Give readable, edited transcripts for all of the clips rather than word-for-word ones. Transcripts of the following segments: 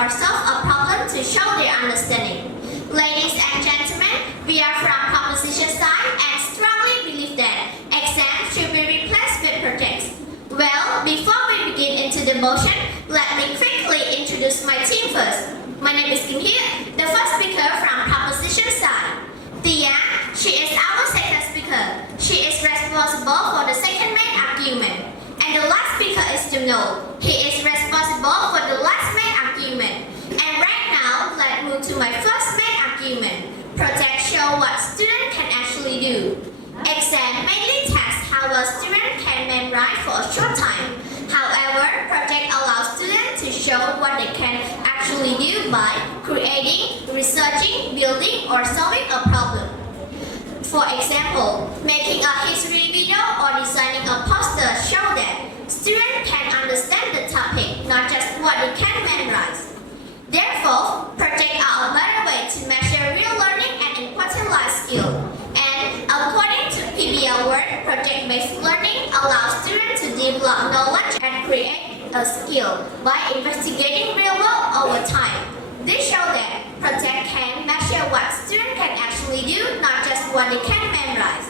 or solve a problem to show their understanding. Ladies and gentlemen, we are from proposition side and strongly believe that exams should be replaced with projects. Well, before we begin into the motion, let me quickly introduce my team first. My name is Kim Hee, the first speaker from proposition side. Tia, she is our second speaker. She is responsible for the second main argument. And the last speaker is Jumno. He is responsible for the last main argument. And right now, let's move to my first main argument. Projects show what students can actually do. Exam mainly tests how a student can memorize for a short time. However, project allows students to show what they can actually do by creating, researching, building, or solving a problem. For example, making a history video or designing a poster show that students can understand the topic, not just what they can memorize. Therefore, projects are a better way to measure real learning and important life skills. And according to prevail work, project-based learning allows students to develop knowledge and create a skill by investigating real world over time. This shows that project can measure what students can actually do, not just what they can memorize.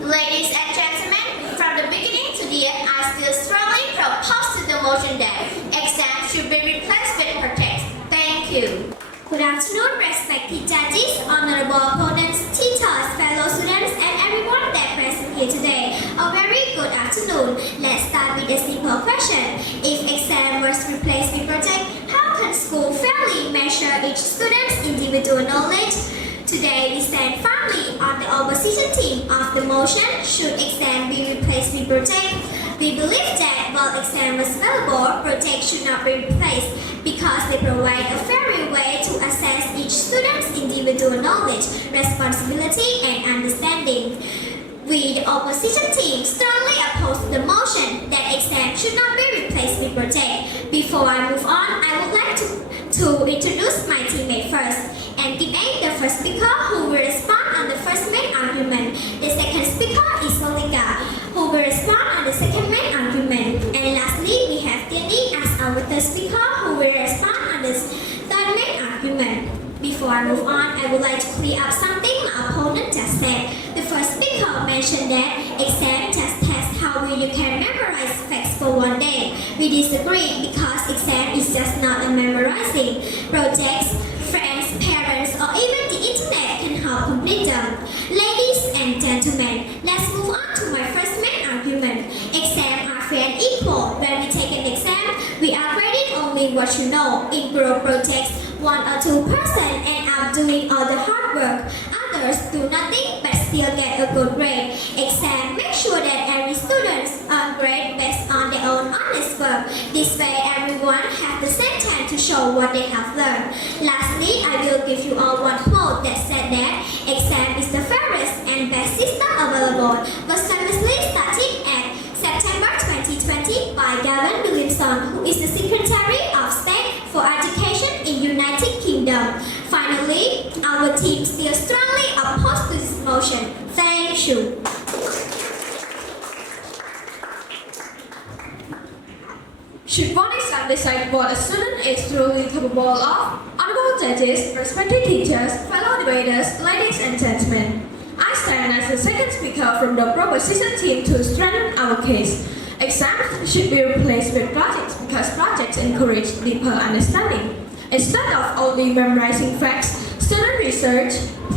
Ladies and gentlemen, from the beginning to the end, I still strongly propose to the motion that exams should be replaced with projects. Thank you. Good afternoon, respected judges, honorable opponents, teachers, fellow students, and everyone that present here today. A very good afternoon. Let's start with a simple question. If exam was replaced with project, how can school fairly measure each student's individual knowledge? Today, we stand firmly on the opposition team of the motion, should exam be replaced with project? We believe that while exam was available, projects should not be replaced because they provide a fairer way to assess each student's individual knowledge, responsibility, and understanding. We, the opposition team, strongly oppose the motion that exam should not be replaced with project. Before I move on, I would like to introduce my teammate first. And team A, the first speaker, who will respond on the first main argument. The second speaker is Malika, who will respond on the second main argument. And lastly, we have Tiani as our third speaker, who will respond on the third main argument. Before I move on, I would like to clear up something my opponent just said. The first speaker mentioned that exam just tests how well you can memorize facts for one day. We disagree because exam is just not a memorizing. Projects, friends, parents, or even the internet can help complete them. Ladies and gentlemen, let's move on to my first main argument. Exams are fair and equal. When we take an exam, we are graded only what you know. In group projects, 1 or 2 persons end up doing all the hard work. Others do nothing but still get a good grade. Exam make sure that every student earns grade based on their own honest work. This way, everyone has the same time to show what they have learned. Lastly, I will give you all one quote that said that exam is the fairest and best system available. Was famously started at September 2020 by Gavin Williamson, who is the Secretary of State for Education in United Kingdom. Finally, our team still strongly opposed to this motion. Thank you. Should one exam decide what a student is truly capable of? Honorable judges, respected teachers, fellow debaters, ladies and gentlemen, I stand as the second speaker from the proposition team to strengthen our case. Exams should be replaced with projects because projects encourage deeper understanding. Instead of only memorizing facts, students research,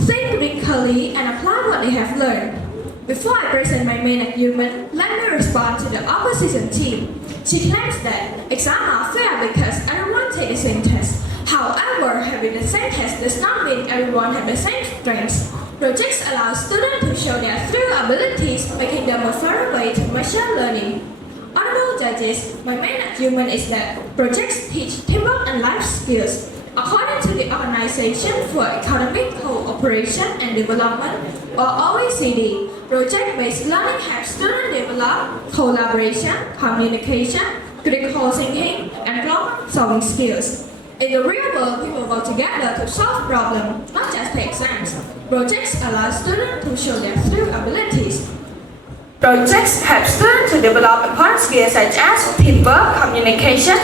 think critically, and apply what they have learned. Before I present my main argument, let me respond to the opposition team. She claims that exams are fair because everyone takes the same test. However, having the same test does not mean everyone has the same strengths. Projects allow students to show their true abilities, making them a fair way to measure learning. Honorable judges, my main argument is that projects teach teamwork and life skills. According to the Organization for Economic Cooperation and Development, or OECD, project-based learning helps students develop collaboration, communication, critical thinking, and problem-solving skills. In the real world, people work together to solve problems, not just take exams. Projects allow students to show their true abilities. Projects help students to develop important skills such as teamwork, communication,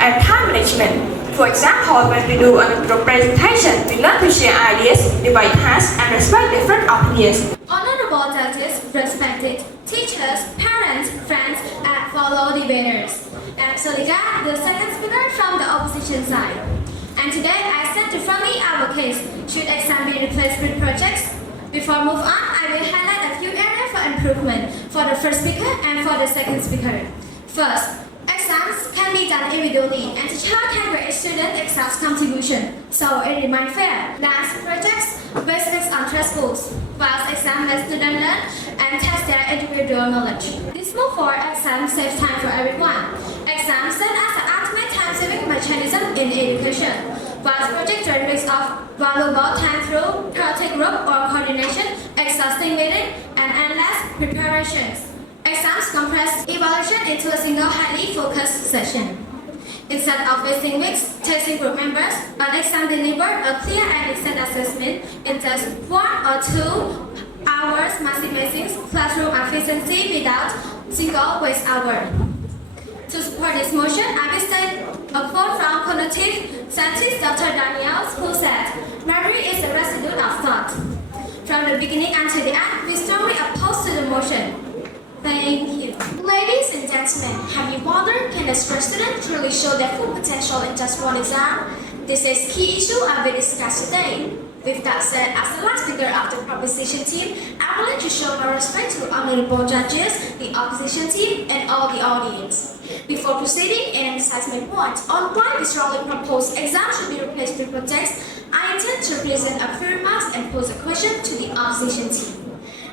and time management. For example, when we do a group presentation, we learn to share ideas, divide tasks, and respect different opinions. Honorable judges, respected teachers, parents, friends, and fellow debaters. I'm Solika, the second speaker from the opposition side. And today I stand to firmly advocate should exam be replaced with projects. Before move on, I will highlight a few areas for improvement for the first speaker and for the second speaker. First, exams can be done individually and teacher can grade student exam's contribution, so it remains fair. Last, projects based on textbooks, whilst exam let students learn and test their individual knowledge. This move for exams saves time for everyone. Exams serve as an ultimate time-saving mechanism in education, whilst project generates of valuable time through project group or coordination, exhausting meeting, and endless preparations. Exams compress evaluation into a single highly focused session. Instead of wasting weeks testing group members, an exam delivers a clear and exact assessment in just 1 or 2 hours, maximizing classroom efficiency without single waste hour. To support this motion, I will state a quote from cognitive scientist Dr. Daniels, who said, "Memory is the residue of thought." From the beginning until the end, we strongly oppose to the motion. Thank you. Ladies and gentlemen, have you wondered, can a stressed student truly show their full potential in just one exam? This is key issue I will discuss today. With that said, as the last speaker of the proposition team, I would like to show my respect to honorable judges, the opposition team, and all the audience. Before proceeding and emphasize my point on why we strongly propose exams should be replaced with projects, I intend to present a few remarks and pose a question to the opposition team.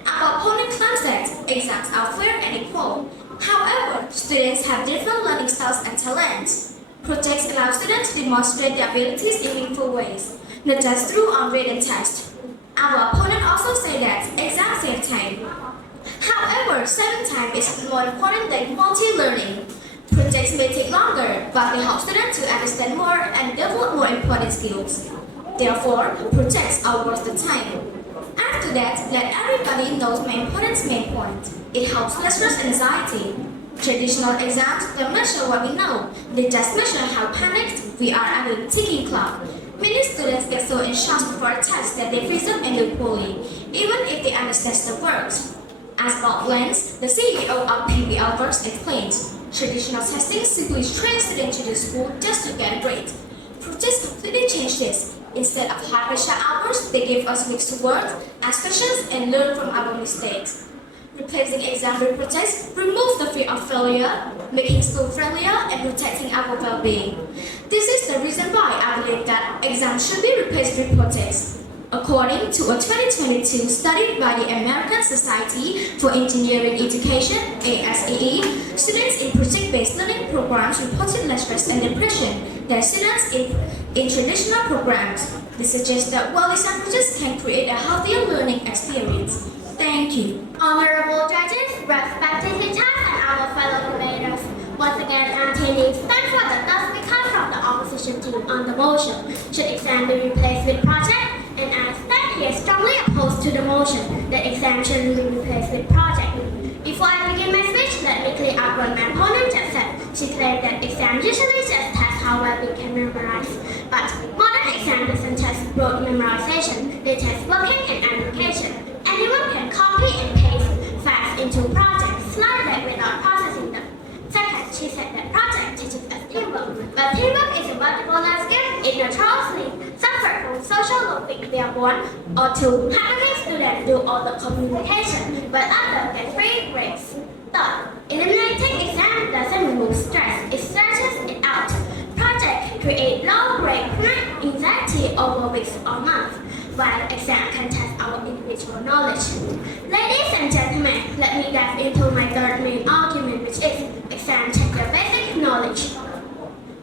Our opponent claims that exams are fair and equal. However, students have different learning styles and talents. Projects allow students to demonstrate their abilities in meaningful ways, not just through unwritten tests. Our opponent also says that exams save time. However, saving time is more important than quality learning. Projects may take longer, but they help students to understand more and develop more important skills. Therefore, projects are worth the time. After that, let everybody knows my important main point. It helps less stress and anxiety. Traditional exams don't measure what we know. They just measure how panicked we are under the ticking clock. Many students get so in shock before a test that they freeze up and do poorly, even if they understand the words. As Bob Lenz, the CEO of prevail, explains, traditional testing simply trains students to do school just to get a grade. Projects completely change this. Instead of hard pressure hours, they give us weeks to work, ask questions, and learn from our mistakes. Replacing exam with projects removes the fear of failure, making school friendlier and protecting our well-being. This is the reason why I believe that exams should be replaced with projects. According to a 2022 study by the American Society for Engineering Education, ASEE, students in project-based learning programs reported less stress and depression than students in traditional programs. This suggests that well-designed projects can create a healthier learning experience. Thank you. Honorable judges, respected teachers, and our fellow debaters. Once again, I'm taking stand for the third speaker from the opposition team on the motion. Should exam be replaced with project? And I stand here strongly opposed to the motion that exam should be replaced with project. Before I begin my speech, let me clear up what my opponent just said. She claimed that exam usually just test how well we can memorize. But modern exam doesn't test rote memorization. They test working and application. Anyone can copy and paste facts into projects, slide them without processing them. Second, she said that project teaches us teamwork, but teamwork is a multiple skill in a sleep, suffer from social looping. They are one or two hardworking students do all the communication, but others get free grades. Third, eliminating exam doesn't remove stress, it stretches it out. Project create low-grade anxiety over weeks or months, while exam can test our individual knowledge. Ladies and gentlemen, let me dive into my third main argument, which is exam check your basic knowledge.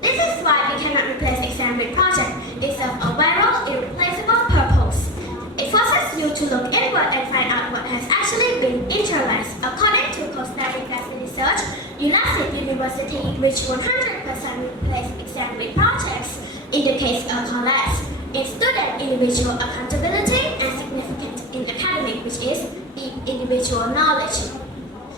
This is why we cannot replace exam with project. It serves a vital, irreplaceable purpose. It forces you to look inward and find out what has actually been internalized. According to post-study research, United University which 100% replace exam with projects indicates a collapse in student individual accountability and significance in academic, which is the individual knowledge.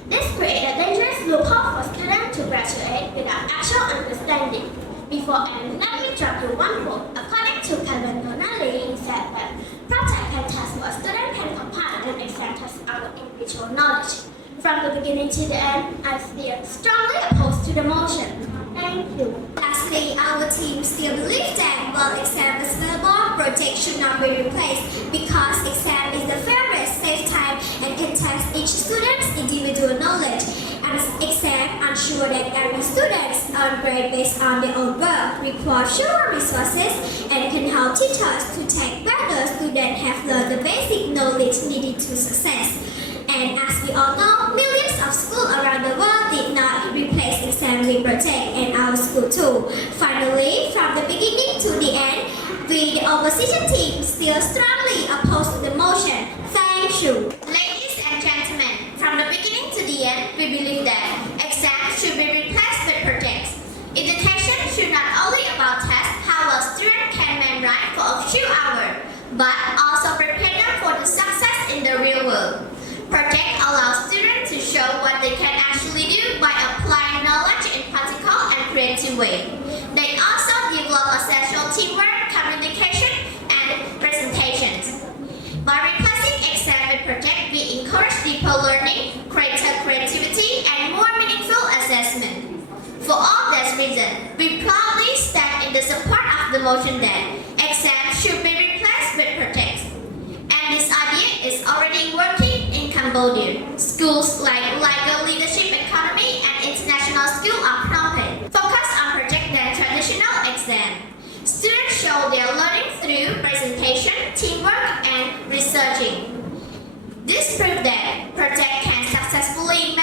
This creates a dangerous loophole for students to graduate without actual understanding. Before ending, let me drop you one quote. According to Calvin Tonelli, he said that project can test what students can compile and exam test our individual knowledge. From the beginning to the end, I feel strongly opposed to the motion. Thank you. Lastly, our team still believes that while exam is available, project should not be replaced because exam is the fairest, safe time and can test each student's individual knowledge. And exam ensure that every student earn grade based on their own work, require fewer resources, and can help teachers to take whether students have learned the basic knowledge needed to success. And as we all know, millions of schools around the world did not replace exam with project, and our school too. Finally, from the beginning to the end, we, the opposition team, still strongly oppose the motion. Thank you. Ladies and gentlemen, from the beginning to the end, we believe that exams should be replaced with projects. Education should not only about tests how a student can memorize for a few hours, but also prepare them for the success in the real world. Project allows students to show what they can actually do by applying knowledge in practical and creative way. They also develop essential teamwork, communication, and presentations. By replacing exam with project, we encourage deeper learning, greater creativity, and more meaningful assessment. For all this reason, we proudly stand in the support of the motion that exams should be replaced with projects. And this idea is already working in Cambodia. Schools like Legal Leadership Economy and International School of Phnom Penh focus on project than traditional exam. Students show their learning through presentation, teamwork, and researching. This proves that project can successfully